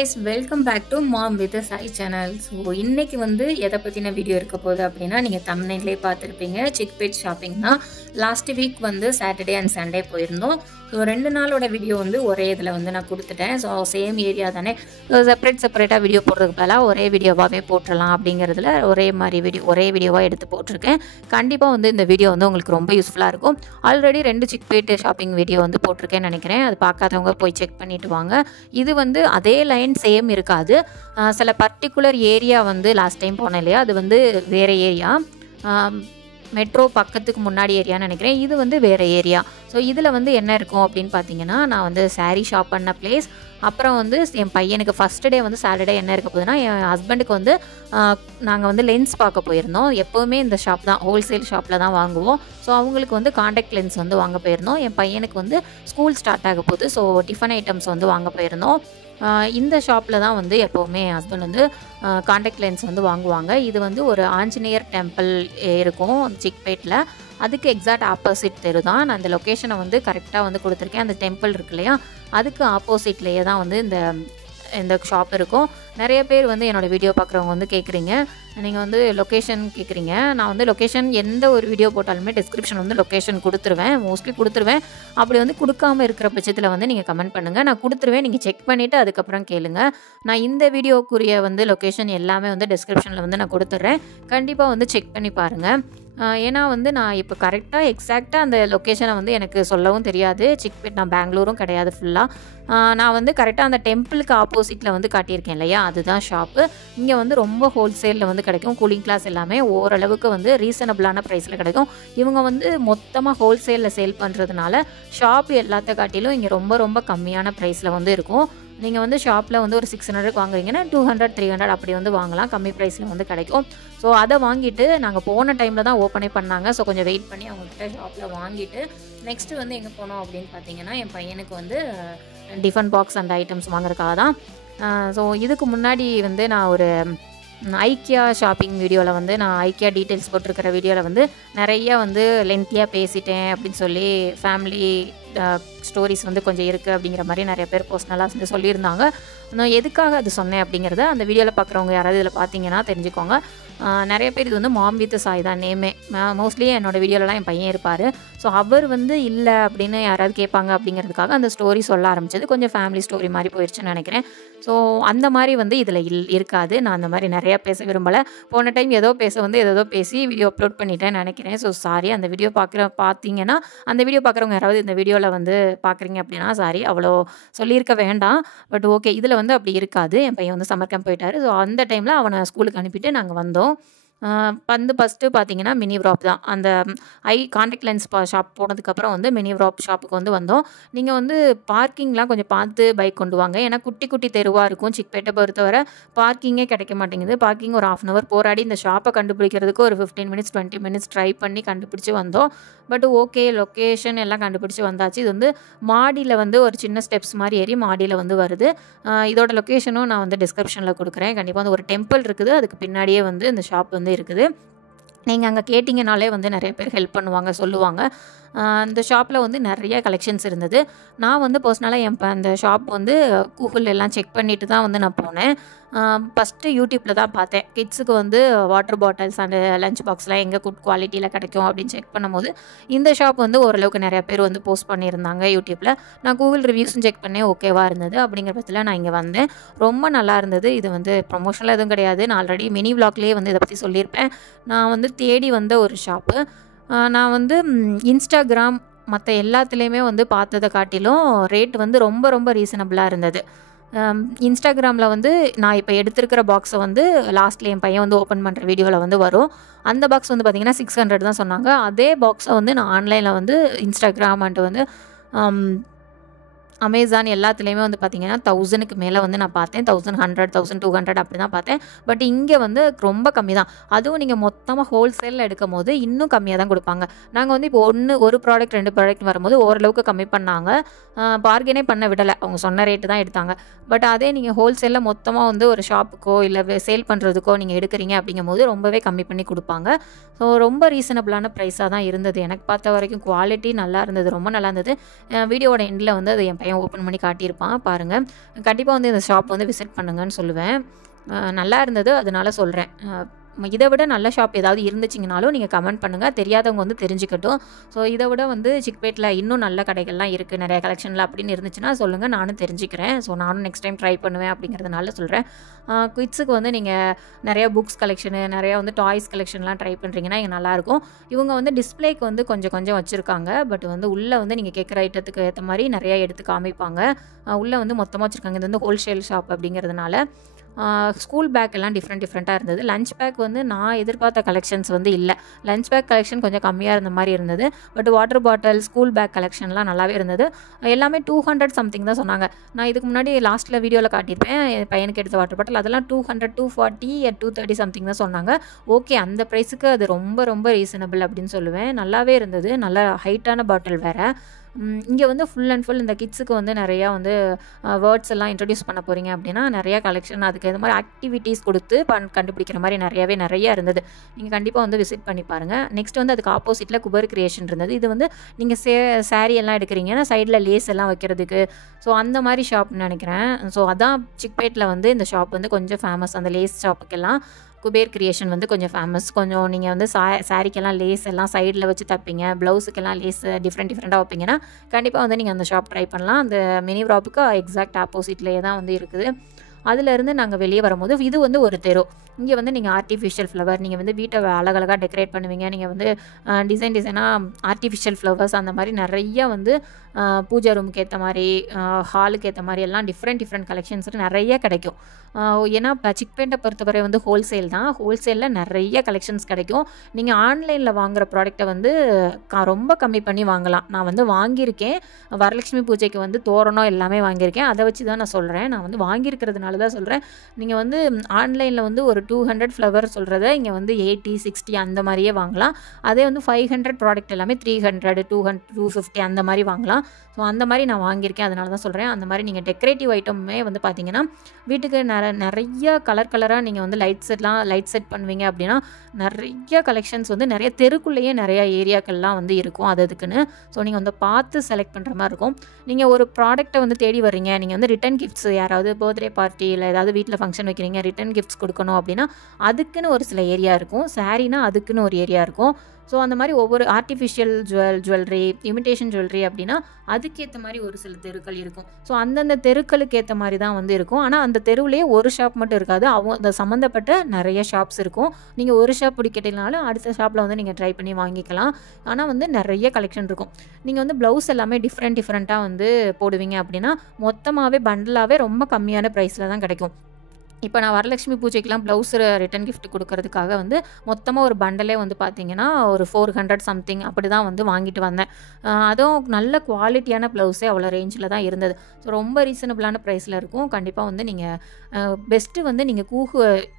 guys, welcome back to Mom with a Sai channel. So இன்னைக்கு வந்து எதை பத்தின வீடியோ இருக்க போகுது அப்படின்னா நீங்க thumbnailலே பார்த்திருப்பீங்க. chickpet shopping தான். லாஸ்ட் வீக் வந்து சாட்டர்டே அண்ட் சண்டே போயிருந்தோம். ஸோ 2 நாளோட வீடியோ வந்து ஒரே இதில் வந்து நான் கொடுத்துட்டேன். ஸோ சேம் ஏரியா தானே, செப்பரேட்டாக வீடியோ போடுறதுக்கு பதிலாக ஒரே வீடியோவாகவே போட்டுடலாம் அப்படிங்கிறதுல ஒரே வீடியோவாக எடுத்து போட்டிருக்கேன். கண்டிப்பாக வந்து இந்த வீடியோ வந்து உங்களுக்கு ரொம்ப யூஸ்ஃபுல்லாக இருக்கும். ஆல்ரெடி 2 chickpet ஷாப்பிங் வீடியோ வந்து போட்டிருக்கேன்னு நினைக்கிறேன். அது பார்க்காதவங்க போய் செக் பண்ணிவிட்டு வாங்க. இது வந்து அதே லைன் சேம் இருக்காது. சில பர்டிகுலர் ஏரியா வந்து லாஸ்ட் டைம் போனேன் இல்லையா, அது வந்து வேறு ஏரியா, மெட்ரோ பக்கத்துக்கு முன்னாடி ஏரியான்னு நினைக்கிறேன். இது வந்து வேறு ஏரியா. ஸோ இதில் வந்து என்ன இருக்கும் அப்படின்னு பார்த்தீங்கன்னா, நான் வந்து சாரீ ஷாப் பண்ண பிளேஸ், அப்புறம் வந்து என் பையனுக்கு ஃபஸ்ட்டு டே வந்து சாட்டர்டே என்ன இருக்க போகுதுன்னா, என் ஹஸ்பண்டுக்கு வந்து நாங்கள் வந்து லென்ஸ் பார்க்க போயிருந்தோம். எப்போவுமே இந்த ஷாப் தான், ஹோல்சேல் ஷாப்பில் தான் வாங்குவோம். ஸோ அவங்களுக்கு வந்து காண்டாக்ட் லென்ஸ் வந்து வாங்க போயிருந்தோம். என் பையனுக்கு வந்து ஸ்கூல் ஸ்டார்ட் ஆக போகுது. ஸோ டிஃபன் ஐட்டம்ஸ் வந்து வாங்க போயிருந்தோம். இந்த ஷாப்பில் தான் வந்து எப்போவுமே என் ஹஸ்பண்ட் வந்து காண்டாக்ட் லென்ஸ் வந்து வாங்குவாங்க. இது வந்து ஒரு ஆஞ்சநேயர் டெம்பிள் இருக்கும் சிக்பேட்டில். அதுக்கு எக்ஸாக்ட் ஆப்போசிட் தெரு தான். நான் இந்த லொக்கேஷனை வந்து கரெக்டாக வந்து கொடுத்துருக்கேன். அந்த டெம்பிள் இருக்கு இல்லையா, அதுக்கு ஆப்போசிட்லேயே தான் வந்து இந்த ஷாப் இருக்கும். நிறைய பேர் வந்து என்னோடய வீடியோ பார்க்குறவங்க வந்து கேட்குறீங்க, நீங்கள் வந்து லொக்கேஷன் கேட்குறீங்க. நான் வந்து லொக்கேஷன் எந்த ஒரு வீடியோ போட்டாலுமே டிஸ்கிரிப்ஷன் வந்து லொக்கேஷன் கொடுத்துருவேன், மோஸ்ட்லி கொடுத்துருவேன். அப்படி வந்து கொடுக்காமல் இருக்கிற பட்சத்தில் வந்து நீங்கள் கமெண்ட் பண்ணுங்கள், நான் கொடுத்துருவேன். நீங்கள் செக் பண்ணிவிட்டு அதுக்கப்புறம் கேளுங்க. நான் இந்த வீடியோக்குரிய வந்து லொக்கேஷன் எல்லாமே வந்து டிஸ்கிரிப்ஷனில் வந்து நான் கொடுத்துட்றேன். கண்டிப்பாக வந்து செக் பண்ணி பாருங்கள். ஏன்னா வந்து நான் இப்போ கரெக்டாக எக்ஸாக்டாக அந்த லொக்கேஷனை வந்து எனக்கு சொல்லவும் தெரியாது. சிக்பேட் நான் பெங்களூரும் கிடையாது ஃபுல்லாக. நான் வந்து கரெக்டாக அந்த டெம்பிளுக்கு ஆப்போசிட்டில் வந்து காட்டியிருக்கேன் இல்லையா, அதுதான் ஷாப்பு. இங்கே வந்து ரொம்ப ஹோல்சேலில் வந்து கிடைக்கும். கூலிங் கிளாஸ் எல்லாமே ஓரளவுக்கு வந்து ரீசனபிளான ப்ரைஸில் கிடைக்கும். இவங்க வந்து மொத்தமாக ஹோல்சேலில் சேல் பண்ணுறதுனால ஷாப் எல்லாத்த காட்டிலும் இங்கே ரொம்ப ரொம்ப கம்மியான ப்ரைஸில் வந்து இருக்கும். நீங்கள் வந்து ஷாப்பில் வந்து ஒரு 600 வாங்குறீங்கன்னா 200 300 அப்படி வந்து வாங்கலாம், கம்மி ப்ரைஸில் வந்து கிடைக்கும். ஸோ அதை வாங்கிட்டு நாங்கள் போன டைமில் தான் ஓப்பனே பண்ணாங்க. ஸோ கொஞ்சம் வெயிட் பண்ணி அவங்கக்கிட்ட ஷாப்பில் வாங்கிட்டு நெக்ஸ்ட்டு வந்து எங்கே போனோம் அப்படின்னு பார்த்தீங்கன்னா, என் பையனுக்கு வந்து டிஃபன் பாக்ஸ் அண்ட் ஐட்டம்ஸ் வாங்குறதுக்காக தான். ஸோ இதுக்கு முன்னாடி வந்து நான் ஒரு ஐக்கியா ஷாப்பிங் வீடியோவில் வந்து நான் ஐக்கியா டீட்டெயில்ஸ் போட்டிருக்கிற வீடியோவில் வந்து நிறையா வந்து லென்த்தியாக பேசிட்டேன் அப்படின்னு சொல்லி ஃபேமிலி ஸ்டோரிஸ் வந்து கொஞ்சம் இருக்குது அப்படிங்கிற மாதிரி நிறைய பேர் பர்சனலாக வந்து சொல்லியிருந்தாங்க. நான் எதுக்காக அது சொன்னேன் அப்படிங்கிறத அந்த வீடியோவில் பார்க்குறவங்க யாராவது இதில் பார்த்தீங்கன்னா தெரிஞ்சுக்கோங்க. நிறைய பேர் இது வந்து மாம் வித் சாய் தான் நேமே. மோஸ்ட்லி என்னோடய வீடியோலலாம் என் பையன் இருப்பார். ஸோ அவர் வந்து இல்லை அப்படின்னு யாராவது கேட்பாங்க அப்படிங்கிறதுக்காக அந்த ஸ்டோரி சொல்ல ஆரம்பிச்சது. கொஞ்சம் ஃபேமிலி ஸ்டோரி மாதிரி போயிடுச்சுன்னு நினைக்கிறேன். ஸோ அந்த மாதிரி வந்து இதில் இருக்காது. நான் அந்த மாதிரி நிறையா பேச விரும்பலை. போன டைம் ஏதோ பேசி வீடியோ அப்லோட் பண்ணிட்டேன்னு நினைக்கிறேன். So sorry. அந்த வீடியோ பார்த்தீங்கன்னா, அந்த வீடியோ பார்க்குறவங்க யாராவது இந்த வீடியோவில் வந்து பார்க்குறீங்க அப்படின்னா சாரி, அவ்வளோ சொல்லியிருக்க வேண்டாம். பட் ஓகே, இதில் வந்து அப்படி இருக்காது. என் பையன் வந்து சம்மர் கேம்ப் போயிட்டார். ஸோ அந்த டைமில் அவனை ஸ்கூலுக்கு அனுப்பிட்டு நாங்கள் வந்தோம். வந்து ஃபஸ்ட்டு பார்த்தீங்கன்னா மினி வ்ராப் தான். அந்த காண்டாக்ட் லென்ஸ் ஷாப் போனதுக்கப்புறம் வந்து மினி வ்ராப் ஷாப்புக்கு வந்து வந்தோம். நீங்கள் வந்து பார்க்கிங்லாம் கொஞ்சம் பார்த்து பைக் கொண்டு வாங்க. ஏன்னா குட்டி குட்டி தெருவாக இருக்கும். சிக்பேட்டை பொறுத்தவரை பார்க்கிங்கே கிடைக்க மாட்டேங்குது. பார்க்கிங் ஒரு 1/2 hour போராடி இந்த ஷாப்பை கண்டுபிடிக்கிறதுக்கு ஒரு 15 minutes 20 minutes ட்ரை பண்ணி கண்டுபிடிச்சி வந்தோம். பட் ஓகே, லொக்கேஷன் எல்லாம் கண்டுபிடிச்சி வந்தாச்சு. இது வந்து மாடியில் வந்து ஒரு சின்ன ஸ்டெப்ஸ் மாதிரி ஏறி மாடியில் வந்து வருது. இதோட லொக்கேஷனும் நான் வந்து டிஸ்கிரிப்ஷனில் கொடுக்குறேன். கண்டிப்பாக வந்து ஒரு டெம்பிள் இருக்குது, அதுக்கு பின்னாடியே வந்து இந்த ஷாப் வந்து இருக்குது. நீங்கள் அங்கே கேட்டிங்கனாலே வந்து நிறைய பேர் ஹெல்ப் பண்ணுவாங்க, சொல்லுவாங்க. இந்த ஷாப்பில் வந்து நிறைய கலெக்ஷன்ஸ் இருந்தது. நான் வந்து பர்சனலாக அந்த ஷாப் வந்து கூகுள் எல்லாம் செக் பண்ணிவிட்டு தான் வந்து நான் போனேன். ஃபஸ்ட்டு யூடியூப்பில் தான் பார்த்தேன். கிட்ஸுக்கு வந்து வாட்டர் பாட்டில்ஸ் அண்டு லஞ்ச் பாக்ஸ்லாம் எங்கே குட் குவாலிட்டியில் கிடைக்கும் அப்படின்னு செக் பண்ணும்போது இந்த ஷாப் வந்து ஓரளவுக்கு நிறையா பேர் வந்து போஸ்ட் பண்ணியிருந்தாங்க யூடியூப்பில். நான் கூகுள் ரிவ்யூஸும் செக் பண்ணேன், ஓகேவாக இருந்தது. அப்படிங்கிற பட்சத்தில் நான் இங்கே வந்தேன். ரொம்ப நல்லா இருந்தது. இது வந்து ப்ரொமோஷனில் எதுவும் கிடையாது. நான் ஆல்ரெடி மினி விளாக்லேயே வந்து இதை பற்றி சொல்லியிருப்பேன். நான் வந்து தேடி வந்த ஒரு ஷாப்பு. நான் வந்து இன்ஸ்டாகிராம் மற்ற எல்லாத்துலேயுமே வந்து பார்த்ததை காட்டிலும் ரேட் வந்து ரொம்ப ரொம்ப ரீசனபிளாக இருந்தது. இன்ஸ்டாகிராமில் வந்து நான் இப்போ எடுத்திருக்கிற பாக்ஸை வந்து லாஸ்ட்டில் என் பையன் வந்து ஓப்பன் பண்ணுற வீடியோவில் வந்து வரும். அந்த பாக்ஸ் வந்து பார்த்திங்கன்னா 600 தான் சொன்னாங்க. அதே பாக்ஸை வந்து நான் ஆன்லைனில் வந்து இன்ஸ்டாகிராம் அண்ட் வந்து அமேசான் எல்லாத்துலேயுமே வந்து பார்த்திங்கன்னா 1000க்கு மேலே வந்து நான் பார்த்தேன். 1100 1200 அப்படி தான் பார்த்தேன். பட் இங்கே வந்து ரொம்ப கம்மி தான். அதுவும் நீங்கள் மொத்தமாக ஹோல்சேலில் எடுக்கும் போது இன்னும் கம்மியாக தான் கொடுப்பாங்க. நாங்கள் வந்து இப்போ ஒரு ப்ராடக்ட் 2 ப்ராடக்ட் வரும்போது ஓரளவுக்கு கம்மி பண்ணாங்க. பார்கெனே பண்ண விடலை, அவங்க சொன்ன ரேட்டு தான் எடுத்தாங்க. பட் அதே நீங்கள் ஹோல்சேலில் மொத்தமாக வந்து ஒரு ஷாப்புக்கோ இல்லை சேல் பண்ணுறதுக்கோ நீங்கள் எடுக்கிறீங்க அப்படிங்கும்போது ரொம்பவே கம்மி பண்ணி கொடுப்பாங்க. ஸோ ரொம்ப ரீசனபிளான ப்ரைஸாக தான் இருந்தது. எனக்கு பார்த்த வரைக்கும் குவாலிட்டி நல்லா இருந்தது, ரொம்ப நல்லா இருந்தது. வீடியோட எண்டில் வந்து அது என் எல்லாத்தையும் ஓப்பன் பண்ணி காட்டியிருப்பான் பாருங்கள். கண்டிப்பாக வந்து இந்த ஷாப் வந்து விசிட் பண்ணுங்கன்னு சொல்லுவேன். நல்லா இருந்தது, அதனால சொல்கிறேன். இதை விட நல்ல ஷாப் ஏதாவது இருந்துச்சிங்கனாலும் நீங்கள் கமெண்ட் பண்ணுங்கள், தெரியாதவங்க வந்து தெரிஞ்சுக்கட்டும். ஸோ இதை விட வந்து சிக்பேட்டில் இன்னும் நல்ல கடைகள்லாம் இருக்குது, நிறைய கலெக்ஷனில் அப்படின்னு இருந்துச்சுன்னா சொல்லுங்கள், நானும் தெரிஞ்சுக்கிறேன். ஸோ நானும் நெக்ஸ்ட் டைம் ட்ரை பண்ணுவேன் அப்படிங்கிறதுனால சொல்கிறேன். கிட்ஸுக்கு வந்து நீங்கள் நிறையா புக்ஸ் கலெக்ஷனு, நிறையா வந்து டாய்ஸ் கலெக்ஷன்லாம் ட்ரை பண்ணுறீங்கன்னா இங்கே நல்லாயிருக்கும். இவங்க வந்து டிஸ்பிளேக்கு வந்து கொஞ்சம் கொஞ்சம் வச்சுருக்காங்க. பட் வந்து உள்ளே வந்து நீங்கள் கேட்குற ஐட்டத்துக்கு ஏற்ற மாதிரி நிறையா எடுத்து காமிப்பாங்க. உள்ளே வந்து மொத்தமாக வச்சுருக்காங்க. இது வந்து ஹோல்சேல் ஷாப் அப்படிங்கிறதுனால ஸ்கூல் பேக் எல்லாம் டிஃப்ரெண்ட்டாக இருந்தது. லஞ்ச் பேக் வந்து நான் எதிர்பார்த்த கலெக்ஷன்ஸ் வந்து இல்லை. லஞ்ச் பேக் கலெக்ஷன் கொஞ்சம் கம்மியாக இருந்த மாதிரி இருந்தது. But water bottle, school bag கலெக்ஷன்லாம் நல்லாவே இருந்தது. எல்லாமே 200 சம்திங் தான் சொன்னாங்க. நான் இதுக்கு முன்னாடி லாஸ்ட்டில் வீடியோவில் காட்டியிருப்பேன் என் பையனுக்கு எடுத்த வாட்டர் பாட்டில், அதெல்லாம் 200, 240, 230 சம்திங் தான் சொன்னாங்க. ஓகே, அந்த ப்ரைஸுக்கு அது ரொம்ப ரொம்ப ரீசனபிள் அப்படின்னு சொல்லுவேன். நல்லாவே இருந்தது, நல்ல ஹைட்டான பாட்டில் வேறு. இங்கே வந்து ஃபுல் அண்ட் ஃபுல் இந்த கிட்ஸுக்கு வந்து நிறையா வந்து வேர்ட்ஸ் எல்லாம் இன்ட்ரடியூஸ் பண்ண போகிறீங்க அப்படின்னா நிறையா கலெக்ஷன், அதுக்கு இது மாதிரி ஆக்டிவிட்டீஸ் கொடுத்து கண்டுபிடிக்கிற மாதிரி நிறையா இருந்தது. நீங்கள் கண்டிப்பாக வந்து விசிட் பண்ணி பாருங்கள். நெக்ஸ்ட் வந்து அதுக்கு ஆப்போசிட்டில் குபர் கிரியேஷன் இருந்தது. இது வந்து நீங்கள் சாரீ எல்லாம் எடுக்கிறீங்கன்னா சைடில் லேஸ் எல்லாம் வைக்கிறதுக்கு, ஸோ அந்த மாதிரி ஷாப்னு நினைக்கிறேன். ஸோ அதான் சிக்பேட்டில் வந்து இந்த ஷாப் வந்து கொஞ்சம் ஃபேமஸ். அந்த லேஸ் ஷாப்புக்கெல்லாம் குபேர் கிரியேஷன் வந்து கொஞ்சம் ஃபேமஸ். கொஞ்சம் நீங்கள் வந்து சாரிக்கெல்லாம் லேஸ் எல்லாம் சைடில் வச்சு தைப்பீங்க, ப்ளவுஸுக்கெல்லாம் லேஸ் டிஃப்ரெண்ட்டாக வைப்பீங்கன்னா கண்டிப்பாக வந்து நீங்கள் அந்த ஷாப் ட்ரை பண்ணலாம். அந்த மினி ப்ராப்புக்கு எக்ஸாக்ட் ஆப்போசிட்லேயே தான் வந்து இருக்குது. அதிலேருந்து நாங்கள் வெளியே வரும்போது இது வந்து ஒரு தெரு. இங்கே வந்து நீங்கள் ஆர்டிஃபிஷியல் ஃப்ளவர், நீங்கள் வந்து வீட்டை அழகழகாக டெக்கரேட் பண்ணுவீங்க. நீங்கள் வந்து டிசைனாக ஆர்டிஃபிஷியல் ஃப்ளவர்ஸ் அந்த மாதிரி நிறையா வந்து பூஜை ரூமுக்கு ஏற்ற மாதிரி, ஹாலுக்கு ஏற்ற மாதிரி எல்லாம் டிஃப்ரெண்ட் கலெக்ஷன்ஸ் நிறைய கிடைக்கும். ஏன்னா சிக்பேட்டை பொறுத்தவரை வந்து ஹோல்சேல் தான். ஹோல்சேலில் நிறைய கலெக்ஷன்ஸ் கிடைக்கும். நீங்கள் ஆன்லைனில் வாங்குகிற ப்ராடக்ட்டை வந்து ரொம்ப கம்மி பண்ணி வாங்கலாம். நான் வந்து வாங்கியிருக்கேன், வரலட்சுமி பூஜைக்கு வந்து தோரணம் எல்லாமே வாங்கியிருக்கேன். அதை வச்சு தான் நான் சொல்கிறேன். நான் வந்து வாங்கியிருக்கிறதுனால தான் சொல்கிறேன். நீங்கள் வந்து ஆன்லைனில் வந்து ஒரு 200 ஃப்ளவர் சொல்கிறத இங்கே வந்து 80, 60 அந்த மாதிரியே வாங்கலாம். அதே வந்து 500 ப்ராடக்ட் எல்லாமே 300, 200, 250 அந்த மாதிரி வாங்கலாம். ஸோ அந்த மாதிரி நான் வாங்கியிருக்கேன், அதனால தான் சொல்கிறேன். அந்த மாதிரி நீங்கள் டெக்கரேட்டிவ் ஐட்டமே வந்து பார்த்தீங்கன்னா வீட்டுக்கு நிறைய கலராக நீங்கள் வந்து லைட் செட் பண்ணுவீங்க அப்படின்னா நிறைய கலெக்ஷன்ஸ் வந்து நிறைய தெருக்குள்ளேயே நிறையா ஏரியாக்கள்லாம் வந்து இருக்கும் அதுக்குன்னு. ஸோ நீங்கள் வந்து பார்த்து செலக்ட் பண்ணுற மாதிரி இருக்கும். நீங்கள் ஒரு ப்ராடக்ட்டை வந்து தேடி வர்றீங்க, நீங்கள் வந்து ரிட்டன் கிஃப்ட்ஸ், யாராவது பர்த்டே பார்ட்டி இல்லை ஏதாவது வீட்டில் ஃபங்க்ஷன் வைக்கிறீங்க, ரிட்டன் கிஃப்ட்ஸ் கொடுக்கணும் அப்படின்னா அதுக்குன்னு ஒரு சில ஏரியா இருக்கும். சாரீனா அதுக்குன்னு ஒரு ஏரியா இருக்கும். ஸோ அந்த மாதிரி ஒவ்வொரு ஆர்டிஃபிஷியல் ஜுவல்லரி, இமிட்டேஷன் ஜுவல்லரி அப்படின்னா அதுக்கேற்ற மாதிரி ஒரு சில தெருக்கள் இருக்கும். ஸோ அந்தந்த தெருக்களுக்கு ஏற்ற மாதிரி தான் வந்து இருக்கும். ஆனால் அந்த தெருவிலேயே ஒரு ஷாப் மட்டும் இருக்காது, அந்த சம்மந்தப்பட்ட நிறைய ஷாப்ஸ் இருக்கும். நீங்கள் ஒரு ஷாப் பிடிக்கட்டினாலும் அடுத்த ஷாப்பில் வந்து நீங்கள் ட்ரை பண்ணி வாங்கிக்கலாம். ஆனால் வந்து நிறைய கலெக்ஷன் இருக்கும். நீங்கள் வந்து ப்ளவுஸ் எல்லாமே டிஃப்ரெண்ட்டாக வந்து போடுவீங்க அப்படின்னா மொத்தமாகவே பண்டலாகவே ரொம்ப கம்மியான ப்ரைஸில் தான் கிடைக்கும். இப்போ நான் வரலட்சுமி பூஜைக்கெலாம் ப்ளவுஸ் ரிட்டன் கிஃப்ட் கொடுக்கறதுக்காக வந்து மொத்தமாக ஒரு பண்டலே வந்து பார்த்திங்கன்னா ஒரு 400 சம்திங் அப்படி தான் வந்து வாங்கிட்டு வந்தேன். அதுவும் நல்ல குவாலிட்டியான ப்ளவுஸே அவ்வளோ ரேஞ்சில் தான் இருந்தது. ஸோ ரொம்ப ரீசனபிளான ப்ரைஸில் இருக்கும். கண்டிப்பாக வந்து நீங்கள் பெஸ்ட்டு வந்து நீங்கள்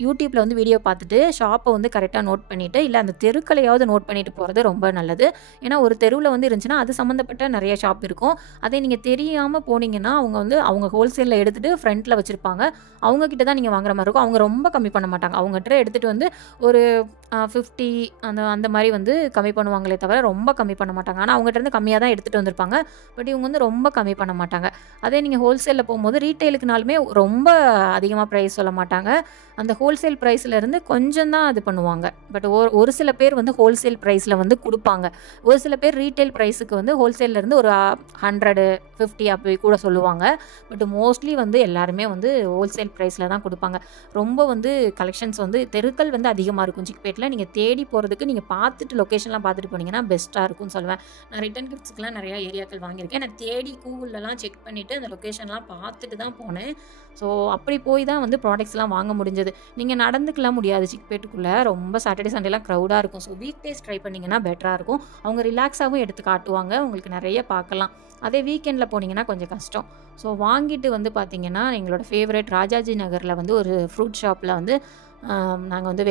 யூடியூப்பில் வந்து வீடியோ பார்த்துட்டு ஷாப்பை வந்து கரெக்டாக நோட் பண்ணிவிட்டு, இல்லை அந்த தெருக்களையாவது நோட் பண்ணிட்டு போகிறது ரொம்ப நல்லது. ஏன்னா ஒரு தெருவில் வந்து இருந்துச்சுன்னா அது சம்மந்தப்பட்ட நிறைய ஷாப் இருக்கும். அதே நீங்கள் தெரியாமல் போனீங்கன்னா அவங்க ஹோல்சேலில் எடுத்துகிட்டு ஃப்ரண்ட்டில் வச்சுருப்பாங்க. அவங்கக்கிட்ட தான் நீங்கள் வாங்குற மாதிரி இருக்கும். அவங்க ரொம்ப கம்மி பண்ண மாட்டாங்க. அவங்ககிட்ட எடுத்துகிட்டு வந்து ஒரு 50 அந்த மாதிரி வந்து கம்மி பண்ணுவாங்களே தவிர ரொம்ப கம்மி பண்ண மாட்டாங்க. ஆனால் அவங்ககிட்ட இருந்து கம்மியாக தான் எடுத்துகிட்டு வந்திருப்பாங்க. பட் இவங்க வந்து ரொம்ப கம்மி பண்ண மாட்டாங்க. அதே நீங்கள் ஹோல்சேலில் போகும்போது ரீட்டெயிலுக்குனாலுமே ரொம்ப அதிகமாக ப்ரைஸ் சொல்ல மாட்டாங்க. அந்த ஹோல்சேல் ப்ரைஸ்லேருந்து கொஞ்சம் தான் அது பண்ணுவாங்க. பட் ஒரு சில பேர் வந்து ஹோல்சேல் ப்ரைஸில் வந்து கொடுப்பாங்க. ஒரு சில பேர் ரீட்டெயில் ப்ரைஸுக்கு வந்து ஹோல்சேல்லேருந்து ஒரு 100, 50 அப்படி கூட சொல்லுவாங்க. பட் மோஸ்ட்லி வந்து எல்லாருமே வந்து ஹோல்சேல் ப்ரைஸில் தான் கொடுப்பாங்க. ரொம்ப வந்து கலெக்ஷன்ஸ் வந்து தெருக்கள் வந்து அதிகமாக இருக்கும் சிக்பேட்டில். நீங்கள் தேடி போகிறதுக்கு நீங்கள் பார்த்துட்டு லொக்கேஷன்லாம் பார்த்துட்டு போனீங்கன்னா பெஸ்ட்டாக இருக்கும்னு சொல்லுவேன். நான் ரிட்டன் கிஃப்ட்ஸ்க்குலாம் நிறையா ஏரியாக்கள் வாங்கியிருக்கேன். நான் தேடி கூகுள்லலாம் செக் பண்ணிவிட்டு அந்த லொக்கேஷன்லாம் பார்த்துட்டு தான் போனேன். ஸோ அப்படி போய் தான் வந்து ப்ராடக்ட்ஸ்லாம் வாங்க முடிஞ்சது. நீங்கள் நடந்துக்கலாம் முடியாது சிக்பேட்டுக்குள்ளே, ரொம்ப சாட்டர்டே சண்டேலாம் க்ரௌடாக இருக்கும். ஸோ வீக் டேஸ் ட்ரை பண்ணிங்கன்னா பெட்டராக இருக்கும். அவங்க ரிலாக்ஸாகவும் எடுத்து காட்டுவாங்க, உங்களுக்கு நிறைய பார்க்கலாம். அதே வீக்கெண்டில் போனீங்கன்னா கொஞ்சம் கஷ்டம். ஸோ வாங்கிட்டு வந்து பார்த்திங்கன்னா எங்களோட ஃபேவரட் ராஜாஜி நகரில் வந்து ஒரு ஃப்ரூட் ஷாப்பில் வந்து நாங்கள் வந்து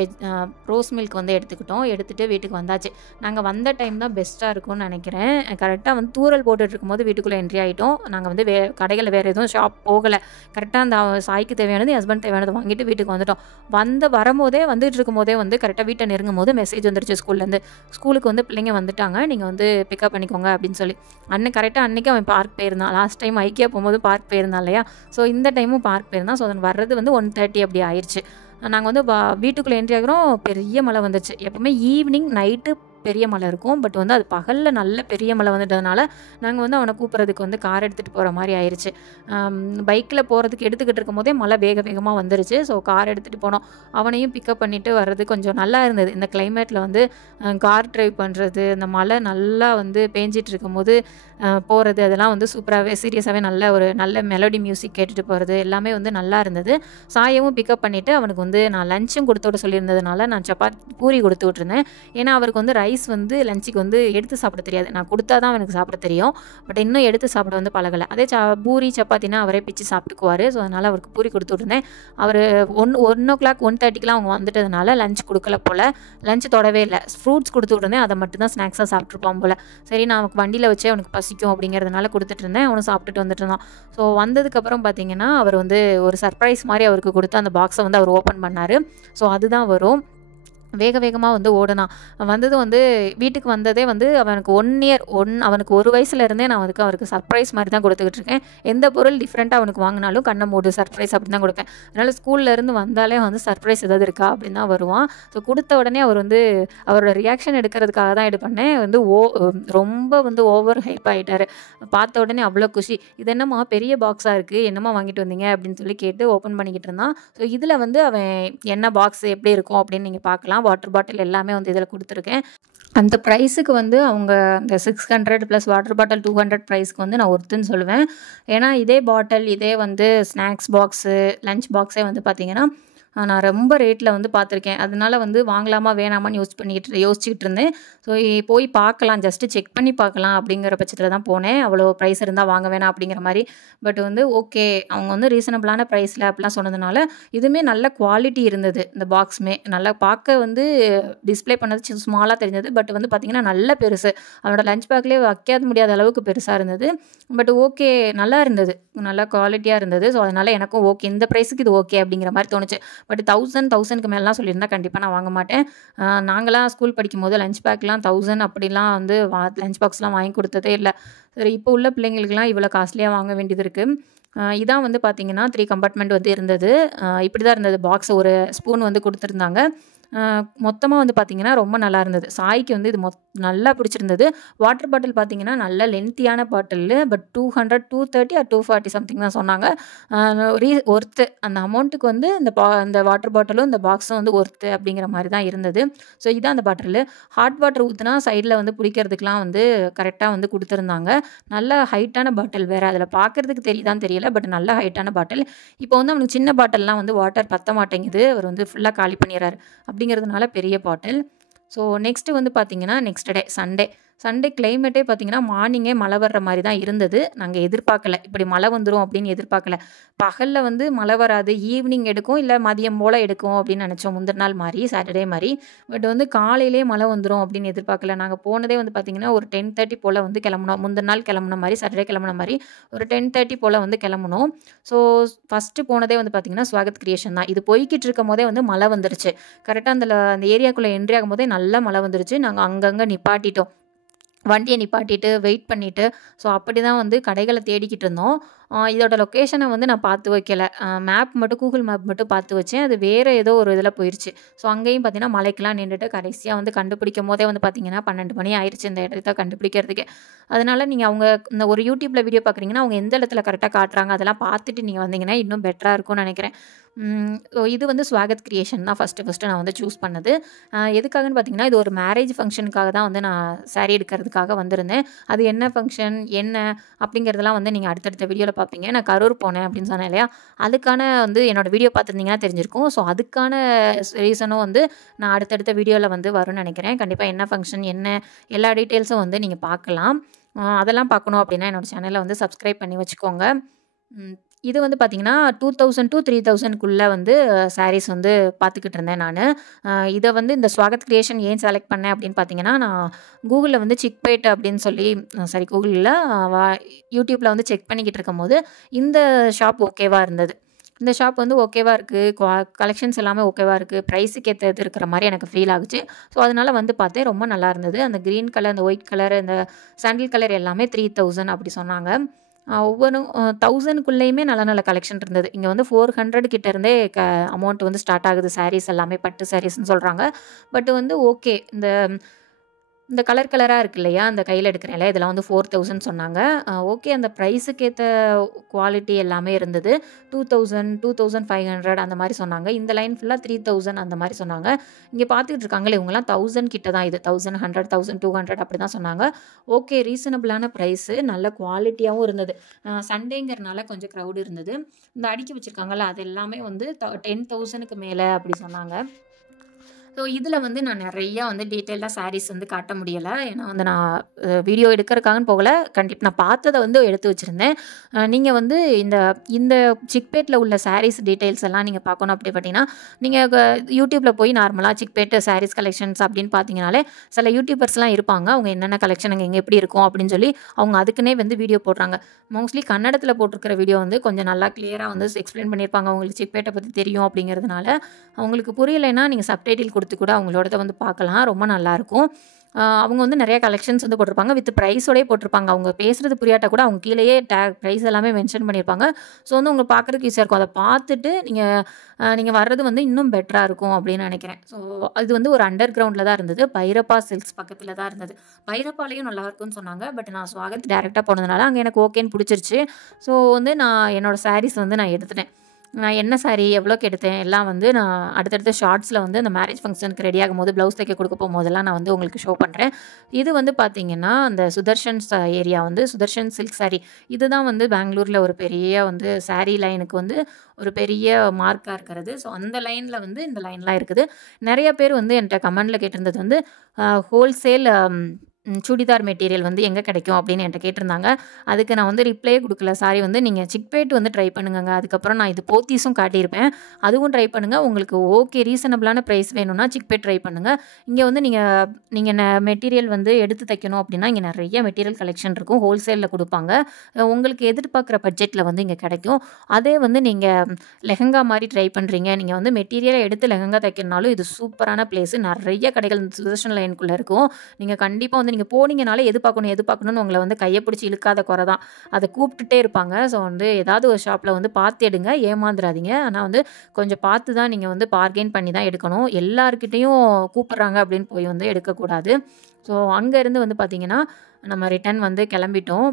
ரோஸ் மில்க் வந்து எடுத்துகிட்டு வீட்டுக்கு வந்தாச்சு. நாங்கள் வந்த டைம் தான் பெஸ்ட்டாக இருக்கும்னு நினைக்கிறேன். கரெக்டாக வந்து தூரல் போட்டுட்டு இருக்கும்போது வீட்டுக்குள்ளே என்ட்ரி ஆகிட்டோம். நாங்கள் வந்து கடைகளில் வேறு எதுவும் ஷாப் போகலை. கரெக்டாக அந்த சாய்க்கு தேவையானது, ஹஸ்பண்ட் தேவையானது வாங்கிட்டு வீட்டுக்கு வந்துட்டோம். வந்துட்டு இருக்கும்போதே வந்து கரெக்டாக வீட்டை நெருங்கும் போது மெசேஜ் வந்துருச்சு ஸ்கூல்லேருந்து. ஸ்கூலுக்கு வந்து பிள்ளைங்க வந்துட்டாங்க, நீங்கள் வந்து பிக்கப் பண்ணிக்கோங்க அப்படின்னு சொல்லி. கரெக்டாக அன்றைக்கி அவன் பார்க் போயிருந்தான். லாஸ்ட் டைம் ஐக்கியா போகும்போது பார்க் போயிருந்தான் இல்லையா? ஸோ இந்த டைமும் பார்க் போயிருந்தான். ஸோ அது வர்றது வந்து 1:30 அப்படி ஆயிடுச்சு. நாங்கள் வந்து வீட்டுக்குள்ளே என்ட்ரி ஆகிறோம். பெரிய மழை வந்துச்சு. எப்போவுமே ஈவினிங் நைட்டு பெரிய மழை இருக்கும். பட் வந்து அது பகலில் நல்ல பெரிய மழை வந்துட்டதுனால நாங்கள் வந்து அவனை கூப்பிட்றதுக்கு வந்து கார் எடுத்துகிட்டு போகிற மாதிரி ஆயிடுச்சு. பைக்கில் போகிறதுக்கு எடுத்துக்கிட்டு இருக்கும் போதே மழை வேகமாக வந்துருச்சு. ஸோ கார் எடுத்துகிட்டு போனோம். அவனையும் பிக்கப் பண்ணிவிட்டு வர்றது கொஞ்சம் நல்லா இருந்தது. இந்த கிளைமேட்டில் வந்து கார் ட்ரைவ் பண்ணுறது, இந்த மழை நல்லா வந்து பேஞ்சிட்டு இருக்கும்போது போகிறது, அதெல்லாம் வந்து சூப்பராகவே சீரியஸாகவே நல்ல மெலோடி மியூசிக் கேட்டுட்டு போகிறது எல்லாமே வந்து நல்லா இருந்தது. சாயவும் பிக்கப் பண்ணிவிட்டு அவனுக்கு வந்து நான் லஞ்சும் கொடுத்து விட சொல்லியிருந்ததுனால நான் பூரி கொடுத்து விட்ருந்தேன். ஏன்னா அவருக்கு வந்து ரைஸ் வந்து லஞ்சுக்கு வந்து எடுத்து சாப்பிட தெரியாது. நான் கொடுத்தா தான் அவனுக்கு சாப்பிட தெரியும். பட் இன்னும் எடுத்து சாப்பிட வந்து பழகலை. அதே பூரி சப்பாத்தினா அவரே பிச்சு சாப்பிட்டுக்குவார். ஸோ அதனால் அவருக்கு பூரி கொடுத்து விட்ருந்தேன். அவர் 1:00 1:30 அவங்க வந்துட்டதுனால லஞ்ச் கொடுக்கல போல். லஞ்ச் தொடவே இல்லை. ஃப்ரூட்ஸ் கொடுத்து விட்ருந்தேன். அதை மட்டும் தான் ஸ்நாக்ஸாக சாப்பிட்ருப்பான் போல். சரி, நான் அவனுக்கு வண்டியில் வச்சே அவனுக்கு பசிக்கும் அப்படிங்கிறதுனால கொடுத்துட்டு இருந்தேன். அவனும் சாப்பிட்டுட்டு வந்துட்டு இருந்தான். ஸோ வந்ததுக்கப்புறம் பார்த்தீங்கன்னா அவர் வந்து ஒரு சர்ப்ரைஸ் மாதிரி அவருக்கு கொடுத்து அந்த பாக்ஸை வந்து அவர் ஓப்பன் பண்ணார். ஸோ அதுதான் வரும். வேகமாக வந்து ஓடினான். வந்தது வந்து வீட்டுக்கு வந்ததே வந்து அவனுக்கு அவனுக்கு 1 வயசுலேருந்தே நான் அவருக்கு சர்ப்ரைஸ் மாதிரி தான் கொடுத்துக்கிட்டு இருக்கேன். எந்த பொருள் டிஃப்ரெண்ட்டாக அவனுக்கு வாங்கினாலும் கண்ணை மூடு சர்ப்ரைஸ் அப்படி தான் கொடுப்பேன். அதனால் ஸ்கூல்லேருந்து வந்தாலே வந்து சர்ப்ரைஸ் ஏதாவது இருக்கா அப்படின்னு தான் வருவான். ஸோ கொடுத்த உடனே அவர் வந்து அவரோட ரியாக்ஷன் எடுக்கிறதுக்காக தான் இது பண்ணேன். வந்து ரொம்ப வந்து ஓவர் ஹைப் ஆகிட்டார். பார்த்த உடனே அவ்வளோ குஷி. இது என்னம்மா பெரிய பாக்ஸாக இருக்குது, என்னம்மா வாங்கிட்டு வந்தீங்க அப்படின்னு சொல்லி கேட்டு ஓப்பன் பண்ணிக்கிட்டு இருந்தான். ஸோ இதில் வந்து அவன் என்ன பாக்ஸ் எப்படி இருக்கும் அப்படின்னு நீங்கள் பார்க்கலாம். வாட்டர் பாட்டில் எல்லாமே வந்து இதில் கொடுத்துருக்கேன். அந்த ப்ரைஸுக்கு வந்து அவங்க அந்த 600 ப்ளஸ் வாட்டர் பாட்டில் 200 ப்ரைஸ்க்கு வந்து நான் ஒருத்துன்னு சொல்லுவேன். ஏன்னா இதே பாட்டில், இதே வந்து ஸ்நாக்ஸ் பாக்ஸு, லஞ்ச் பாக்ஸே வந்து பார்த்திங்கன்னா நான் ரொம்ப ரேட்டில் வந்து பார்த்துருக்கேன். அதனால வந்து வாங்கலாமா வேணாமான்னு யோசிச்சுக்கிட்டு இருந்தேன். ஸோ போய் பார்க்கலாம், ஜஸ்ட்டு செக் பண்ணி பார்க்கலாம் அப்படிங்கிற பட்சத்தில் தான் போனேன். அவ்வளோ ப்ரைஸ் இருந்தால் வாங்க வேணாம் அப்படிங்கிற மாதிரி. பட் வந்து ஓகே, அவங்க வந்து ரீசனபிளான ப்ரைஸில் அப்படிலாம் சொன்னதுனால இதுவுமே நல்ல குவாலிட்டி இருந்தது. இந்த பாக்ஸுமே நல்லா பார்க்க வந்து டிஸ்பிளே பண்ணது ஸ்மாலாக தெரிஞ்சது. பட் வந்து பார்த்திங்கன்னா நல்ல பெருசு. அவனோட லஞ்ச் பேக்லேயே வைக்காத முடியாத அளவுக்கு பெருசாக இருந்தது. பட் ஓகே, நல்லா இருந்தது, நல்லா குவாலிட்டியாக இருந்தது. ஸோ அதனால் எனக்கும் ஓகே, இந்த ப்ரைஸுக்கு இது ஓகே அப்படிங்கிற மாதிரி தோணுச்சு. பட் 1000க்கு மேலாம் சொல்லியிருந்தா கண்டிப்பாக நான் வாங்க மாட்டேன். நாங்களாம் ஸ்கூல் படிக்கும்போது லஞ்ச் பேக்லாம் 1000 அப்படிலாம் வந்து லஞ்ச் பாக்ஸ்லாம் வாங்கி கொடுத்ததே இல்லை. சரி, இப்போ உள்ள பிள்ளைங்களுக்குலாம் இவ்வளோ காஸ்ட்லியாக வாங்க வேண்டியது இருக்குது. இதான் வந்து பார்த்திங்கன்னா 3 கம்பார்ட்மெண்ட் வந்து இருந்தது. இப்படி தான் இருந்தது. பாக்ஸ் ஒரு ஸ்பூன் வந்து கொடுத்துருந்தாங்க. மொத்தமாக வந்து பார்த்திங்கன்னா ரொம்ப நல்லா இருந்தது. சாய்க்கு வந்து இது நல்லா பிடிச்சிருந்தது. வாட்டர் பாட்டில் பார்த்திங்கன்னா நல்ல லென்த்தியான பாட்டில். பட் 200 230 ஆர் 240 சம்திங் தான் சொன்னாங்க. ஒர்த்து அந்த அமௌண்ட்டுக்கு வந்து இந்த வாட்டர் பாட்டிலும் இந்த பாக்ஸும் வந்து ஒர்த்து அப்படிங்கிற மாதிரி தான் இருந்தது. ஸோ இதான் அந்த பாட்டில். ஹாட் வாட்டர் ஊற்றுனா சைடில் வந்து பிடிக்கிறதுக்கெலாம் வந்து கரெக்டாக வந்து கொடுத்துருந்தாங்க. நல்ல ஹைட்டான பாட்டில் வேறு. அதில் பார்க்குறதுக்கு தெரியுதான்னு தெரியல. பட் நல்ல ஹைட்டான பாட்டில். இப்போ வந்து அவனுக்கு சின்ன பாட்டில்லாம் வந்து வாட்டர் பற்ற மாட்டேங்குது. அவர் வந்து ஃபுல்லாக காலி பண்ணிடுறாரு. அப்படிங்கிறதுனால பெரிய பாட்டில். ஸோ நெக்ஸ்ட்டு வந்து பார்த்திங்கன்னா நெக்ஸ்ட் டே சண்டே கிளைமேட்டே பார்த்திங்கன்னா மார்னிங்கே மழை வர்ற மாதிரி தான் இருந்தது. நாங்கள் எதிர்பார்க்கல இப்படி மழை வந்துடும் அப்படின்னு எதிர்பார்க்கல. பகலில் வந்து மழை வராது, ஈவினிங் எடுக்கும், இல்லை மதியம் போல் எடுக்கும் அப்படின்னு நினச்சோம். முந்தின நாள் மாதிரி சாட்டர்டே மாதிரி. பட் வந்து காலையிலே மழை வந்துடும் அப்படின்னு எதிர்பார்க்கல. நாங்கள் போனதே வந்து பார்த்திங்கன்னா ஒரு 10:30 போல் வந்து கிளம்புனோம். முந்தின நாள் கிளம்புன மாதிரி, சாட்டர்டே கிளம்புன மாதிரி ஒரு 10:30 போல் வந்து கிளம்புனோம். ஸோ ஃபஸ்ட்டு போனதே வந்து பார்த்திங்கன்னா ஸ்வாகத் கிரியேஷன் தான். இது போய்கிட்டு இருக்கும் போதே வந்து மழை வந்துருச்சு. கரெக்டாக அந்த ஏரியாக்குள்ளே என்ட்ரி ஆகும் போதே நல்லா மழை வந்துருச்சு. நாங்கள் அங்கங்கே நிப்பாட்டிட்டோம். வண்டியை நிப்பாட்டிட்டு வெயிட் பண்ணிவிட்டு ஸோ அப்படி தான் வந்து கடைகளை தேடிக்கிட்டு இருந்தோம். இதோட லொக்கேஷனை வந்து நான் பார்த்து வைக்கல. கூகுள் மேப் மட்டும் பார்த்து வச்சேன். அது வேறு ஏதோ ஒரு இதில் போயிடுச்சு. ஸோ அங்கேயும் பார்த்திங்கன்னா மலைக்கெலாம் நின்றுட்டு கடைசியாக வந்து கண்டுபிடிக்கும் போதே வந்து பார்த்திங்கன்னா 12 மணி ஆயிடுச்சு இந்த இடத்த கண்டுபிடிக்கிறதுக்கு. அதனால் நீங்கள் அவங்க இந்த ஒரு யூடியூப்பில் வீடியோ பார்க்குறீங்கன்னா அவங்க எந்த இடத்துல கரெக்டாக காட்டுறாங்க அதெல்லாம் பார்த்துட்டு நீங்கள் வந்தீங்கன்னா இன்னும் பெட்டராக இருக்கும்னு நினைக்கிறேன். இது வந்து ஸ்வாகத் கிரியேஷன் தான் ஃபஸ்ட்டு நான் வந்து சூஸ் பண்ணது. எதுக்காகன்னு பார்த்திங்கன்னா இது ஒரு மேரேஜ் ஃபங்க்ஷனுக்காக தான் வந்து நான் சாரீ எடுக்கிறதுக்காக வந்திருந்தேன். அது என்ன ஃபங்க்ஷன் என்ன அப்படிங்கிறதெல்லாம் வந்து நீங்கள் அடுத்தடுத்த வீடியோவில் பார்ப்பீங்க. நான் கரூர் போனேன் அப்படின்னு சொன்னேன் இல்லையா, அதுக்கான வந்து என்னோடய வீடியோ பார்த்துருந்தீங்கன்னா தெரிஞ்சிருக்கும். ஸோ அதுக்கான ரீசனும் வந்து நான் அடுத்தடுத்த வீடியோவில் வந்து வரும்னு நினைக்கிறேன். கண்டிப்பாக என்ன ஃபங்க்ஷன் என்ன எல்லா டீட்டெயில்ஸும் வந்து நீங்கள் பார்க்கலாம். அதெல்லாம் பார்க்கணும் அப்படின்னா என்னோடய சேனலை வந்து சப்ஸ்கிரைப் பண்ணி வச்சுக்கோங்க. இது வந்து பார்த்தீங்கன்னா 2000 to 3000க்குள்ள வந்து சாரீஸ் வந்து பார்த்துக்கிட்டு இருந்தேன் நானு. இத வந்து இந்த ஸ்வாகத் கிரியேஷன் ஏன் செலக்ட் பண்ணேன் அப்படின்னு பார்த்தீங்கன்னா, நான் கூகுள்ல வந்து சிக்பேட் அப்படின்னு சொல்லி சாரி கூகுள் இல்ல யூடியூப்ல வந்து செக் பண்ணிக்கிட்டு இருக்கும்போது, இந்த ஷாப் ஓகேவா இருந்தது. இந்த ஷாப் வந்து ஓகேவா இருக்கு. கலெக்ஷன்ஸ் எல்லாமே ஓகேவா இருக்கு. ப்ரைஸுக்கு ஏத்தது இருக்கிற மாரி எனக்கு ஃபீல் ஆகுச்சு. ஸோ, அதனால வந்து பார்த்தேன். ரொம்ப நல்லா இருந்தது. அந்த கிரீன் கலர், அந்த ஒயிட் கலர், அந்த சாண்டில் கலர் எல்லாமே 3000 அப்படி சொன்னாங்க. ஒவ்வொன்னும் 1000க்குள்ளேயுமே நல்ல நல்ல கலெக்ஷன் இருந்தது. இங்க வந்து 400 கிட்ட இருந்தே அமௌண்ட் வந்து ஸ்டார்ட் ஆகுது. சாரீஸ் எல்லாமே பட்டு சாரீஸ்ன்னு சொல்றாங்க. பட் வந்து ஓகே. இந்த கலர் கலரா இருக்கு இல்லையா? அந்த கையில எடுக்கிறேன்ல, இதெல்லாம் வந்து 4000 சொன்னாங்க. ஓகே அந்த ப்ரைஸுக்கு ஏத்த குவாலிட்டி எல்லாமே இருந்தது. 2000, 2500 அந்த மாரி சொன்னாங்க. இந்த லைன் ஃபுல்லா 3000 அந்த மாரி சொன்னாங்க. இங்க பார்த்துட்டு இருக்காங்களே இவங்கலாம் 1000 கிட்ட தான் இது. 1100, 1200 அப்படி தான் சொன்னாங்க. ஓகே ரீசனபிளான ப்ரைஸு. நல்ல குவாலிட்டியாவும் இருந்தது. சண்டேங்கிறனால கொஞ்சம் க்ரவுட் இருந்தது. இந்த அடுக்கி வச்சிருக்காங்கல்ல, அது எல்லாமே வந்து 10,000க்கு மேல அப்படி சொன்னாங்க. ஸோ, இதில வந்து நான் நெறையா வந்து டீட்டெயில்டா சாரீஸ் வந்து காட்ட முடியல. ஏன்னா வந்து நான் வீடியோ எடுக்கிறதுக்காகன்னு போகல. நான் பார்த்தத வந்து எடுத்து வச்சிருந்தேன். நீங்க வந்து இந்த இந்த சிக்பேட்ல உள்ள சாரீஸ் டீட்டெயில்ஸ் எல்லாம் நீங்க பார்க்கணும் அப்படி பார்த்தீங்கன்னா, நீங்க யூடியூப்ல போய் நார்மலா சிக்பேட் சாரீஸ் கலெக்ஷன்ஸ் அப்படின்னு பார்த்தீங்கனாலே, சில யூடியூபர்ஸ்லாம் இருப்பாங்க. அவங்க என்னென்ன கலெக்ஷன் அங்க எங்க எப்படி இருக்கும் அப்படின்னு சொல்லி, அவங்க அதுக்குன்னே வந்து வீடியோ போடுறாங்க. மோஸ்ட்லி கன்னடத்தில போட்டிருக்கிற வீடியோ வந்து கொஞ்சம் நல்லா கிளியரா வந்து எக்ஸ்பிளைன் பண்ணியிருப்பாங்க. அவங்களுக்கு சிக்பேட்டை பத்தி தெரியும் அப்படிங்கிறதுனால. அவங்களுக்கு புரியலைன்னா நீங்க சப்டைட்டில் கொடுத்து கூட அவங்களோடத வந்து பார்க்கலாம். ரொம்ப நல்லாயிருக்கும். அவங்க வந்து நிறைய கலெக்ஷன்ஸ் வந்து போட்டிருப்பாங்க. வித் ப்ரைஸோடயே போட்டிருப்பாங்க. அவங்க பேசுறது புரியாட்டா கூட அவங்க கீழேயே ப்ரைஸ் எல்லாமே மென்ஷன் பண்ணியிருப்பாங்க. ஸோ வந்து உங்களுக்கு பார்க்குறதுக்கு ஈஸியா இருக்கும். அத பார்த்துட்டு நீங்க வர்றது வந்து இன்னும் பெட்டரா இருக்கும் அப்படின்னு நினைக்கிறேன். ஸோ அது வந்து ஒரு அண்டர் கிரவுண்ட்ல தான் இருந்தது. பைரப்பா சில்க்ஸ் பக்கத்துல தான் இருந்தது. பைரப்பாலயும் நல்லா இருக்கும்னு சொன்னாங்க. பட் நான் ஸ்வாகத் டைரக்ட்டா போனதுனால அங்க எனக்கு ஓகேன்னு பிடிச்சிருச்சு. ஸோ வந்து நான் என்னோட சாரீஸ் வந்து நான் எடுத்துட்டேன். நான் என்ன சாரி எவ்வளோக்கு எடுத்தேன் எல்லாம் வந்து நான் அடுத்தடுத்த ஷார்ட்ஸில் வந்து அந்த மேரேஜ் ஃபங்க்ஷனுக்கு ரெடி ஆகும்போது ப்ளவுஸ் தைக்க கொடுக்க போகும்போதெல்லாம் நான் வந்து உங்களுக்கு ஷோ பண்ணுறேன். இது வந்து பார்த்தீங்கன்னா அந்த சுதர்ஷன் ஏரியா வந்து சுதர்ஷன் சில்க் சாரி இதுதான் வந்து பெங்களூரில் ஒரு பெரிய வந்து சாரி லைனுக்கு வந்து ஒரு பெரிய மார்க்காக இருக்கிறது. ஸோ அந்த லைனில் வந்து இந்த லைன்லாம் இருக்குது. நிறைய பேர் வந்து என்கிட்ட கமெண்டில் கேட்டிருந்தது வந்து ஹோல்சேல் சுடிதார் மெட்டீரியல் வந்து எங்கே கிடைக்கும் அப்படின்னு என்கிட்ட கேட்டிருந்தாங்க. அதுக்கு நான் வந்து ரிப்ளையே கொடுக்கல. சாரி வந்து நீங்கள் சிக்பேட் வந்து ட்ரை பண்ணுங்கங்க. அதுக்கப்புறம் நான் இது போத்தீஸும் காட்டியிருப்பேன். அதுவும் ட்ரை பண்ணுங்கள். உங்களுக்கு ஓகே ரீசனபிளான ப்ரைஸ் வேணும்னா சிக்பேட் ட்ரை பண்ணுங்கள். இங்கே வந்து நீங்கள் மெட்டீரியல் வந்து எடுத்து தைக்கணும் அப்படின்னா இங்கே நிறைய மெட்டீரியல் கலெக்ஷன் இருக்கும். ஹோல்சேலில் கொடுப்பாங்க. உங்களுக்கு எதிர்பார்க்குற பட்ஜெட்டில் வந்து இங்கே கிடைக்கும். அதே வந்து நீங்கள் லெஹங்கா மாதிரி ட்ரை பண்ணுறீங்க. நீங்கள் வந்து மெட்டீரியலை எடுத்து லெஹங்கா தைக்கணுனாலும் இது சூப்பரான பிளேஸு. நிறைய கடைகள் சுதர்ஷன் லைனுக்குள்ளே இருக்கும். நீங்கள் கண்டிப்பாக வந்து நீங்கள் போனீங்கனாலே எது பார்க்கணும்னு உங்களை வந்து கையை பிடிச்சி இழுக்காத குறை தான். அதை கூப்பிட்டுட்டே இருப்பாங்க. ஸோ வந்து ஏதாவது ஒரு ஷாப்பில் வந்து பார்த்து எடுங்க. ஏமாந்துடாதீங்க. ஆனால் வந்து கொஞ்சம் பார்த்து தான் நீங்கள் வந்து பார்கெயின் பண்ணி தான் எடுக்கணும். எல்லாருக்கிட்டையும் கூப்பிட்றாங்க அப்படின்னு போய் வந்து எடுக்கக்கூடாது. ஸோ அங்கேருந்து வந்து பார்த்தீங்கன்னா நம்ம ரிட்டர்ன் வந்து கிளம்பிட்டோம்.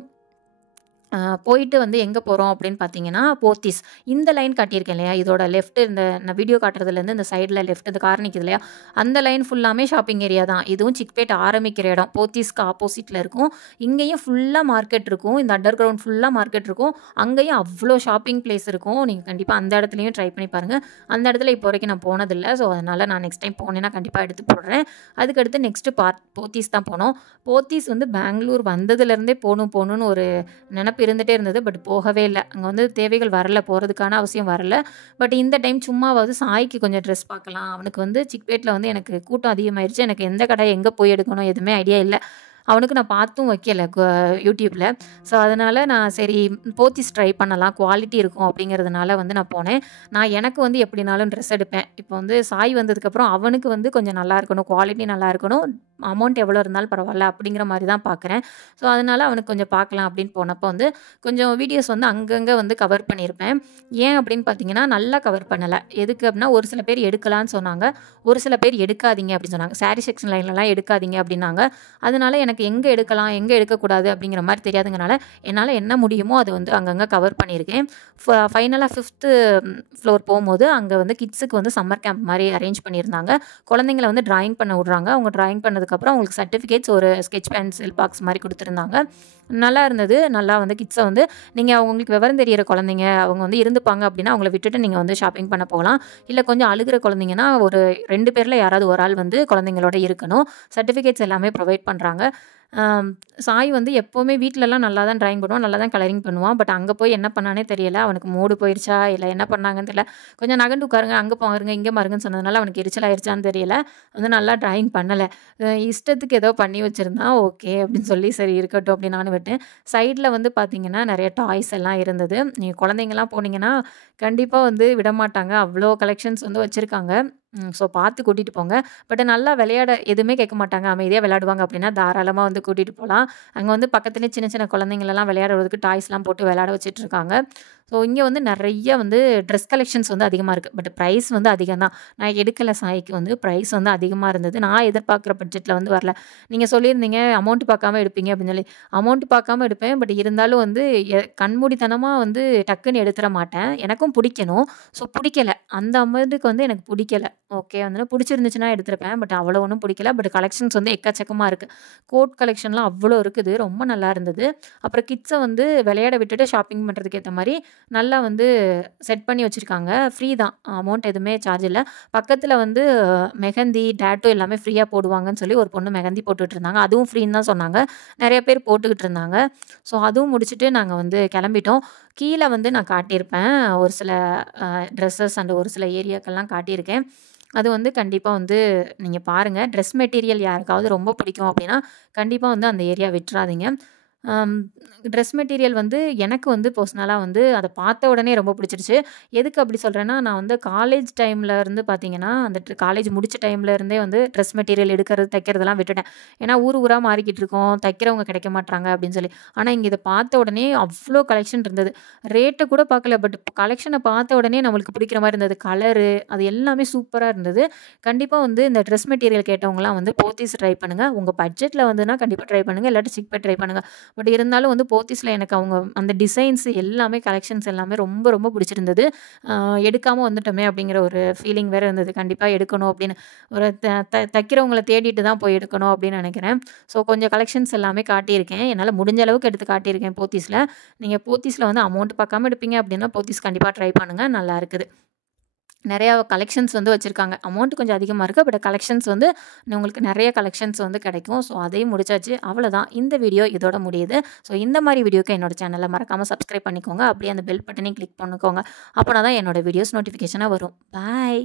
போயிட்டு வந்து எங்கே போகிறோம் அப்படின்னு பார்த்தீங்கன்னா போத்தீஸ். இந்த லைன் காட்டியிருக்கேன் இல்லையா, இதோட லெஃப்ட் நான் வீடியோ காட்டுறதுலேருந்து இந்த சைடில் லெஃப்ட் இந்த கார் நிற்குது இல்லையா, அந்த லைன் ஃபுல்லாமே ஷாப்பிங் ஏரியா தான். இதுவும் சிக்பேட் ஆரம்பிக்கிற இடம் போத்தீஸ்க்கு ஆப்போசிட்டில் இருக்கும். இங்கேயும் ஃபுல்லாக மார்க்கெட் இருக்கும். இந்த அண்டர் கிரவுண்ட் ஃபுல்லாக மார்க்கெட் இருக்கும். அங்கேயும் அவ்வளோ ஷாப்பிங் பிளேஸ் இருக்கும். நீங்கள் கண்டிப்பாக அந்த இடத்துலையும் ட்ரை பண்ணி பாருங்கள். அந்த இடத்துல இப்போ வரைக்கும் நான் போனதில்லை. ஸோ அதனால் நான் நெக்ஸ்ட் டைம் போனேன்னா கண்டிப்பாக எடுத்து போடுறேன். அதுக்கடுத்து நெக்ஸ்ட்டு போத்தீஸ் தான் போனோம். போத்தீஸ் வந்து பெங்களூர் வந்ததுலேருந்தே போகணுன்னு ஒரு நினப்பு இருந்துகிட்டே இருந்தது. பட் போகவே இல்லை. அங்கே வந்து தேவைகள் வரல, போகிறதுக்கான அவசியம் வரல. பட் இந்த டைம் சும்மாவாவது சாய்க்கு கொஞ்சம் ட்ரெஸ் பார்க்கலாம். அவனுக்கு வந்து சிக்பேட்டில் வந்து எனக்கு கூட்டம் அதிகமாகிடுச்சு. எனக்கு எந்த கடை எங்கே போய் எடுக்கணும் எதுவுமே ஐடியா இல்லை. அவனுக்கு நான் பார்த்தும் வைக்கல யூடியூப்பில். ஸோ அதனால் நான் சரி போத்தீஸ் ட்ரை பண்ணலாம், குவாலிட்டி இருக்கும் அப்படிங்கிறதுனால வந்து நான் போனேன். நான் எனக்கு வந்து எப்படினாலும் ட்ரெஸ் எடுப்பேன். இப்போ வந்து சாய் வந்ததுக்கப்புறம் அவனுக்கு வந்து கொஞ்சம் நல்லா இருக்கணும், குவாலிட்டி நல்லா இருக்கணும், அமௌண்ட் எவ்வளோ இருந்தாலும் பரவாயில்ல அப்படிங்கிற மாதிரி தான் பார்க்குறேன். ஸோ அதனால் அவனுக்கு கொஞ்சம் பார்க்கலாம் அப்படின்னு போனப்போ வந்து கொஞ்சம் வீடியோஸ் வந்து அங்கங்கே வந்து கவர் பண்ணியிருப்பேன். ஏன் அப்படின்னு பார்த்தீங்கன்னா நல்லா கவர் பண்ணலை. எதுக்கு அப்படின்னா ஒரு சில பேர் எடுக்கலான்னு சொன்னாங்க, ஒரு சில பேர் எடுக்காதீங்க அப்படின்னு சொன்னாங்க. சாரீ செக்ஷன் லைன்லலாம் எடுக்காதீங்க அப்படின்னாங்க. அதனால எனக்கு எங்கே எடுக்கலாம் எங்கே எடுக்கக்கூடாது அப்படிங்கிற மாதிரி தெரியாதுங்கனால என்னால் என்ன முடியுமோ அதை வந்து அங்கங்கே கவர் பண்ணியிருக்கேன். ஃபைனலாக 5th ஃப்ளோர் போகும்போது அங்கே வந்து கிட்ஸுக்கு வந்து சம்மர் கேம்ப் மாதிரி அரேஞ்ச் பண்ணியிருந்தாங்க. குழந்தைங்களை வந்து ட்ராயிங் பண்ண விட்றாங்க. அவங்க ட்ராயிங் பண்ணதுக்கப்புறம் அவங்களுக்கு சர்டிஃபிகேட்ஸ் ஒரு ஸ்கெட்ச் பென்சில் பாக்ஸ் மாதிரி கொடுத்துருந்தாங்க. நல்லா இருந்தது. நல்லா வந்து கிட்ஸை வந்து நீங்கள் அவங்களுக்கு விவரம் தெரியிற குழந்தைங்க அவங்க வந்து இருந்துப்பாங்க அப்படின்னா அவங்கள விட்டுட்டு நீங்கள் வந்து ஷாப்பிங் பண்ண போகலாம். இல்லை கொஞ்சம் அழுகிற குழந்தைங்கன்னா ஒரு 2 பேரில் யாராவது ஒரு ஆள் வந்து குழந்தைங்களோட இருக்கணும். சர்டிஃபிகேட்ஸ் எல்லாமே ப்ரொவைட் பண்ணுறாங்க. சாய் வந்து எப்போவுமே வீட்லலாம் நல்லா தான் ட்ராயிங் பண்ணுவான், நல்லா தான் கலரிங் பண்ணுவான். பட் அங்கே போய் என்ன பண்ணானே தெரியல. அவனுக்கு மூடு போயிடுச்சா, இல்லை என்ன பண்ணாங்கன்னு தெரியல. கொஞ்சம் நகண்டு உட்காருங்க, அங்கே பாருங்க, இங்கே பாருங்கன்னு சொன்னதுனால அவனுக்கு எரிச்சல் ஆயிடுச்சான்னு தெரியல. வந்து நல்லா ட்ராயிங் பண்ணலை. இஷ்டத்துக்கு ஏதோ பண்ணி வச்சுருந்தான். ஓகே அப்படின்னு சொல்லி சரி இருக்கட்டும் அப்படின்னு நானும் விட்டேன். சைடில் வந்து பார்த்தீங்கன்னா நிறைய டாய்ஸ் எல்லாம் இருந்தது. நீங்கள் குழந்தைங்கலாம் போனீங்கன்னா கண்டிப்பாக வந்து விடமாட்டாங்க. அவ்வளோ கலெக்ஷன்ஸ் வந்து வச்சுருக்காங்க. ஸோ பார்த்து கூட்டிகிட்டு போங்க. பட் நல்லா விளையாட எதுவுமே கேட்க மாட்டாங்க. அமைதியாக விளையாடுவாங்க அப்படின்னா தாராளமாக வந்து கூட்டிகிட்டு போகலாம். அங்கே வந்து பக்கத்துலேயே சின்ன சின்ன குழந்தைங்களெல்லாம் விளையாடுறதுக்கு டாய்ஸ்லாம் போட்டு விளையாட வச்சுட்ருக்காங்க. ஸோ இங்கே வந்து நிறைய வந்து ட்ரெஸ் கலெக்ஷன்ஸ் வந்து அதிகமாக இருக்குது. பட் ப்ரைஸ் வந்து அதிகம் தான். நான் எடுக்கலை சாய்க்கு வந்து ப்ரைஸ் வந்து அதிகமாக இருந்தது. நான் எதிர்பார்க்குற பட்ஜெட்டில் வந்து வரல. நீங்கள் சொல்லியிருந்தீங்க அமௌண்ட் பார்க்காம எடுப்பீங்க அப்படின்னு சொல்லி. அமௌண்ட் பார்க்காம எடுப்பேன். பட் இருந்தாலும் வந்து கண்மூடித்தனமாக வந்து டக்குன்னு எடுத்துட மாட்டேன். எனக்கும் பிடிக்கணும். ஸோ பிடிக்கல. அந்த அமௌண்ட்டுக்கு வந்து எனக்கு பிடிக்கல. ஓகே வந்து பிடிச்சிருந்துச்சுன்னா எடுத்திருப்பேன். பட் அவ்வளோ ஒன்றும் பிடிக்கல. பட் கலெக்ஷன்ஸ் வந்து எக்கச்சக்கமாக இருக்குது. கோட் கலெக்ஷன்லாம் அவ்வளோ இருக்குது. ரொம்ப நல்லா இருந்தது. அப்புறம் கிட்ஸை வந்து விளையாட விட்டுட்டு ஷாப்பிங் பண்ணுறதுக்கு ஏற்ற மாதிரி நல்லா வந்து செட் பண்ணி வச்சுருக்காங்க. ஃப்ரீ தான். அமௌண்ட் எதுவுமே சார்ஜ் இல்லை. பக்கத்தில் வந்து மெஹந்தி, டேட்டூ எல்லாமே ஃப்ரீயாக போடுவாங்கன்னு சொல்லி ஒரு பொண்ணு மெஹந்தி போட்டுட்டு இருந்தாங்க. அதுவும் ஃப்ரீன்னு தான் சொன்னாங்க. நிறைய பேர் போட்டுக்கிட்டு இருந்தாங்க. ஸோ அதுவும் முடிச்சுட்டு நாங்கள் வந்து கிளம்பிட்டோம். கீழே வந்து நான் காட்டியிருப்பேன். ஒரு சில ட்ரெஸ்ஸஸ் அண்ட் ஒரு சில ஏரியாக்கள்லாம் காட்டியிருக்கேன். அது வந்து கண்டிப்பாக வந்து நீங்கள் பாருங்கள். ட்ரெஸ் மெட்டீரியல் யாருக்காவது ரொம்ப பிடிக்கும் அப்படின்னா கண்டிப்பாக வந்து அந்த ஏரியா விட்டுறாதீங்க. ட்ரெஸ் மெட்டீரியல் வந்து எனக்கு வந்து பர்சனலாக வந்து அதை பார்த்த உடனே ரொம்ப பிடிச்சிருச்சு. எதுக்கு அப்படி சொல்கிறேன்னா, நான் வந்து காலேஜ் டைமில் இருந்து பார்த்தீங்கன்னா, அந்த காலேஜ் முடிச்ச டைமில் இருந்தே வந்து ட்ரெஸ் மெட்டீரியல் எடுக்கிறது, தைக்கிறதெல்லாம் விட்டுட்டேன். ஏன்னா ஊராக மாறிக்கிட்டு இருக்கோம், தைக்கிறவங்க கிடைக்க மாட்றாங்க அப்படின்னு சொல்லி. ஆனால் இங்கே இதை பார்த்த உடனே அவ்வளோ கலெக்ஷன் இருந்தது. ரேட்டை கூட பார்க்கல. பட் கலெக்ஷனை பார்த்த உடனே நம்மளுக்கு பிடிக்கிற மாதிரி இருந்தது. கலரு அது எல்லாமே சூப்பராக இருந்தது. கண்டிப்பாக வந்து இந்த ட்ரெஸ் மெட்டீரியல் கேட்டவங்கலாம் வந்து போத்தீஸ் ட்ரை பண்ணுங்கள். உங்கள் பட்ஜெட்டில் வந்துன்னா கண்டிப்பாக ட்ரை பண்ணுங்கள். இல்லாட்டி சிக்பேட் ட்ரை பண்ணுங்கள். பட் இருந்தாலும் வந்து போத்தீஸில் எனக்கு அவங்க அந்த டிசைன்ஸ் எல்லாமே கலெக்ஷன்ஸ் எல்லாமே ரொம்ப ரொம்ப பிடிச்சிருந்தது. எடுக்காமல் வந்துட்டோமே அப்படிங்கிற ஒரு ஃபீலிங் வேறு இருந்தது. கண்டிப்பாக எடுக்கணும் அப்படின்னு ஒரு தைக்கிறவங்கள தேடிட்டு தான் போய் எடுக்கணும் அப்படின்னு நினைக்கிறேன். ஸோ கொஞ்சம் கலெக்ஷன்ஸ் எல்லாமே காட்டியிருக்கேன். என்னால் முடிஞ்ச அளவுக்கு எடுத்து காட்டியிருக்கேன் போத்தீஸில். நீங்கள் போத்தீஸில் வந்து அமௌண்ட் பார்க்காம எடுப்பீங்க அப்படின்னா போத்தீஸ் கண்டிப்பாக ட்ரை பண்ணுங்கள். நல்லா இருக்குது. நிறையா கலெக்ஷன்ஸ் வந்து வச்சுருக்காங்க. அமௌண்ட் கொஞ்சம் அதிகமாக இருக்குது. பட் கலெக்ஷன்ஸ் வந்து உங்களுக்கு நிறைய கலெக்ஷன்ஸ் வந்து கிடைக்கும். ஸோ அதையும் முடிச்சாச்சு. அவ்வளோதான். இந்த வீடியோ இதோட முடியுது. ஸோ இந்த மாதிரி வீடியோக்கு என்னோட சேனலை மறக்காமல் சப்ஸ்கிரைப் பண்ணிக்கோங்க. அப்படியே அந்த பெல் பட்டனையும் கிளிக் பண்ணிக்கோங்க. அப்படின்னா தான் என்னோட வீடியோஸ் நோட்டிஃபிகேஷனாக வரும். பாய்.